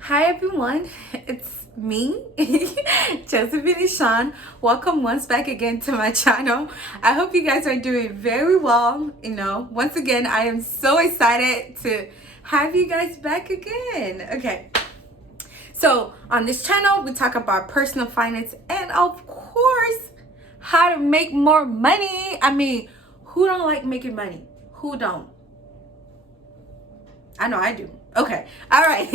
Hi everyone, it's me, Josephine Eshon. Welcome once back again to my channel. I hope you guys are doing very well. Once again, I am so excited to have you guys back again. Okay, so on this channel, we talk about personal finance and of course, how to make more money. I mean, who don't like making money? Who don't? I know I do. Okay. All right.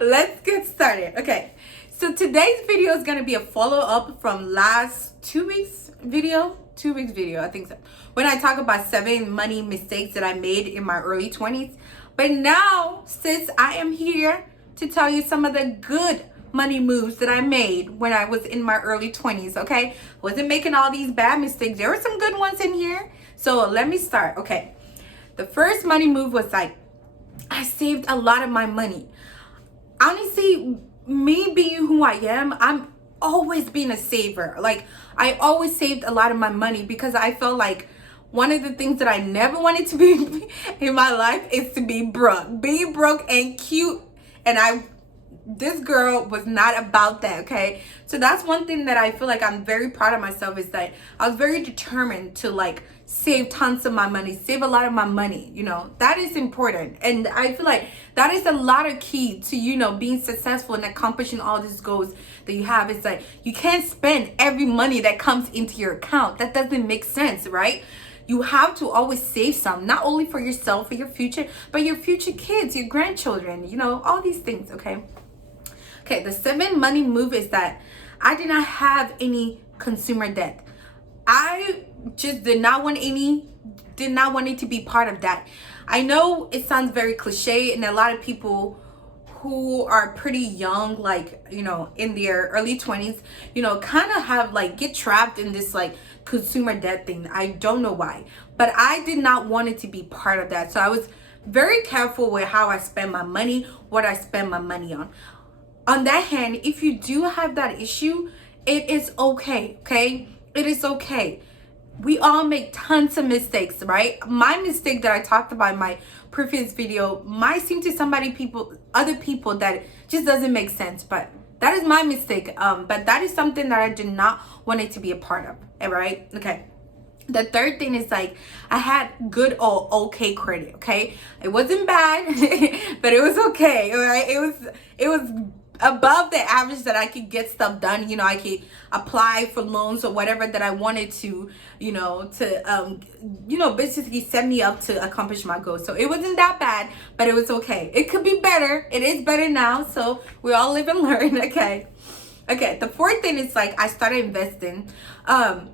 Let's get started. Okay. So today's video is going to be a follow-up from last 2 weeks video. 2 weeks video, I think so. When I talk about 7 money mistakes that I made in my early 20s. But now, since I am here to tell you some of the good money moves that I made when I was in my early 20s, okay? Wasn't making all these bad mistakes. There were some good ones in here. So let me start. Okay. The first money move was like, I saved a lot of my money. Honestly, me being who I am, I'm always being a saver. Like, I always saved a lot of my money because I felt like one of the things that I never wanted to be in my life is to be broke. Being broke and cute. And this girl was not about that, okay? So that's one thing that I feel like I'm very proud of myself, is that I was very determined to like save tons of my money, save a lot of my money. That is important. And I feel like that is a lot of key to being successful and accomplishing all these goals that you have. It's like you can't spend every money that comes into your account. That doesn't make sense, right? You have to always save some, not only for yourself, for your future, but your future kids, your grandchildren, all these things. Okay, the 7 money move is that I did not have any consumer debt. I just did not want it to be part of that. I know it sounds very cliche, and a lot of people who are pretty young, like, in their early 20s, kind of have like get trapped in this like consumer debt thing. I don't know why, but I did not want it to be part of that. So I was very careful with how I spend my money, what I spend my money on. On that hand, if you do have that issue, it is okay, okay? It is okay. We all make tons of mistakes, right? My mistake that I talked about in my previous video might seem to other people that just doesn't make sense, but that is my mistake. But that is something that I did not want it to be a part of, all right? Okay. The third thing is like I had good or okay credit, okay? It wasn't bad, but it was okay, all right? It was above the average that I could get stuff done. I could apply for loans or whatever that I wanted to, basically set me up to accomplish my goals. So it wasn't that bad, but it was okay. It could be better. It is better now. So we all live and learn, okay? Okay, the fourth thing is like I started investing. Honestly,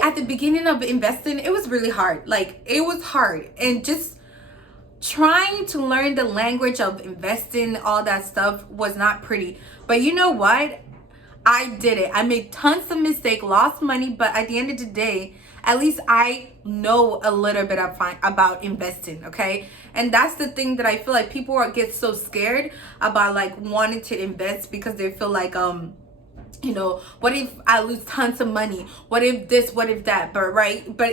at the beginning of investing, it was really hard. Like, it was hard. And just trying to learn the language of investing, all that stuff was not pretty. But you know what? I did it. I made tons of mistakes, lost money, but at the end of the day, at least I know a little bit about investing, okay? And that's the thing that I feel like people get so scared about, like wanting to invest, because they feel like what if I lose tons of money? What if this? What if that? But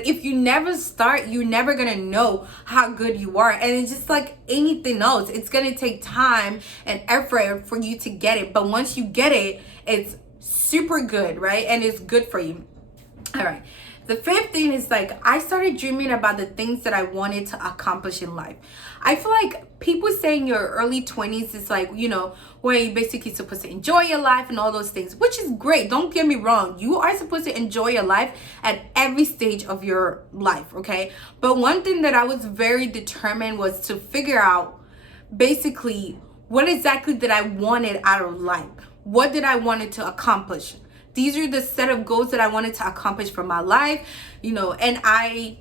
if you never start, you're never gonna know how good you are. And it's just like anything else. It's gonna take time and effort for you to get it. But once you get it, it's super good, right? And it's good for you. All right. The fifth thing is like I started dreaming about the things that I wanted to accomplish in life. I feel like people say in your early 20s is like, where you're basically supposed to enjoy your life and all those things, which is great. Don't get me wrong. You are supposed to enjoy your life at every stage of your life, okay? But one thing that I was very determined was to figure out basically what exactly that I wanted out of life. What did I wanted to accomplish? These are the set of goals that I wanted to accomplish for my life, and I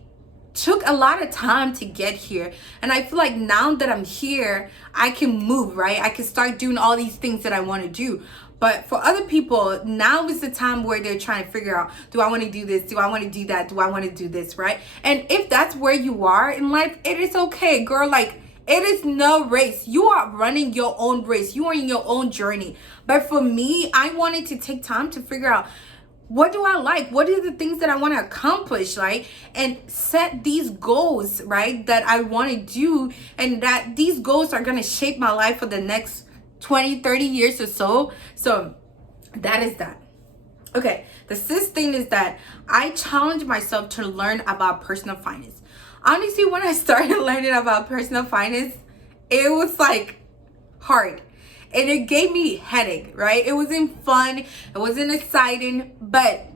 took a lot of time to get here. And I feel like now that I'm here, I can move, right? I can start doing all these things that I want to do. But for other people, now is the time where they're trying to figure out, do I want to do this? Do I want to do that? Do I want to do this, right? And if that's where you are in life, it is okay, girl. Like, it is no race. You are running your own race. You are in your own journey. But for me, I wanted to take time to figure out what do I like? What are the things that I want to accomplish, right? And set these goals, right, that I want to do, and that these goals are going to shape my life for the next 20-30 years or so. So that is that. Okay, the sixth thing is that I challenge myself to learn about personal finance. Honestly, when I started learning about personal finance, it was like hard. And it gave me headache, right? It wasn't fun. It wasn't exciting, but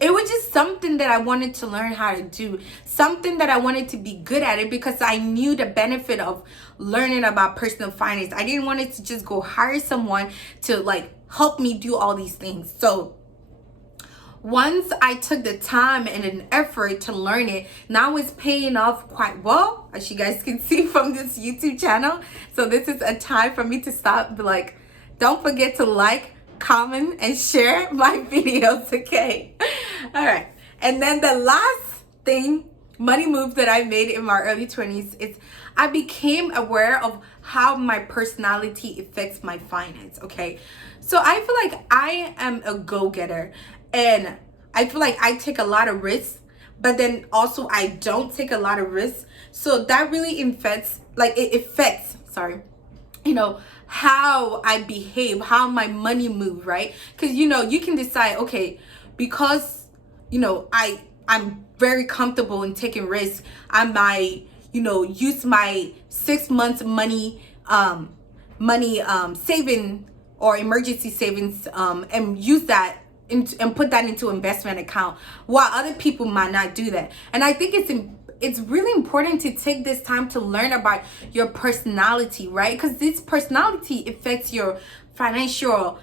it was just something that I wanted to learn how to do, something that I wanted to be good at it, because I knew the benefit of learning about personal finance. I didn't want it to just go hire someone to like help me do all these things. So once I took the time and an effort to learn it, now it's paying off quite well, as you guys can see from this YouTube channel. So this is a time for me to stop, be like, don't forget to like, comment, and share my videos, okay? All right. And then the last thing, money move that I made in my early 20s is I became aware of how my personality affects my finance, okay? So I feel like I am a go-getter, and I feel like I take a lot of risks, but then also I don't take a lot of risks. So that really affects, you know, how I behave, how my money move, right? Because, you know, you can decide, okay, because, you know, I'm very comfortable in taking risks, I might, you know, use my 6 months money saving or emergency savings and use that and put that into investment account, while other people might not do that. And I think it's really important to take this time to learn about your personality, right? Because this personality affects your financial,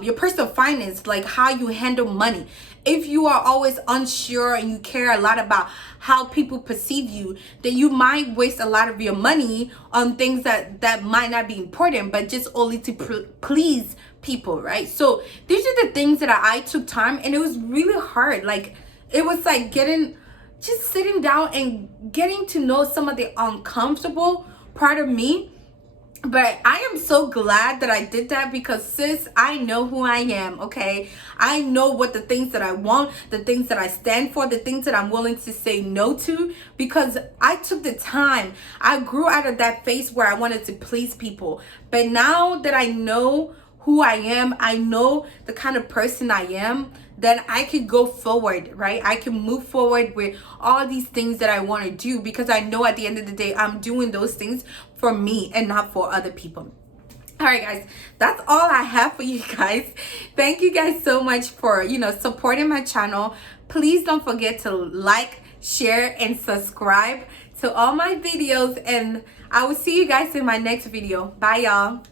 your personal finance, like how you handle money. If you are always unsure and you care a lot about how people perceive you, then you might waste a lot of your money on things that might not be important, but just only to please people, right? So these are the things that I took time, and it was really hard. Like, it was like just sitting down and getting to know some of the uncomfortable part of me. But I am so glad that I did that, because sis, I know who I am, okay? I know what the things that I want, the things that I stand for, the things that I'm willing to say no to, because I took the time. I grew out of that phase where I wanted to please people. But now that I know who I am, I know the kind of person I am, then I could go forward, right? I can move forward with all these things that I want to do, because I know at the end of the day, I'm doing those things for me and not for other people. All right, guys, that's all I have for you guys. Thank you guys so much for, you know, supporting my channel. Please don't forget to like, share, and subscribe to all my videos, and I will see you guys in my next video. Bye, y'all.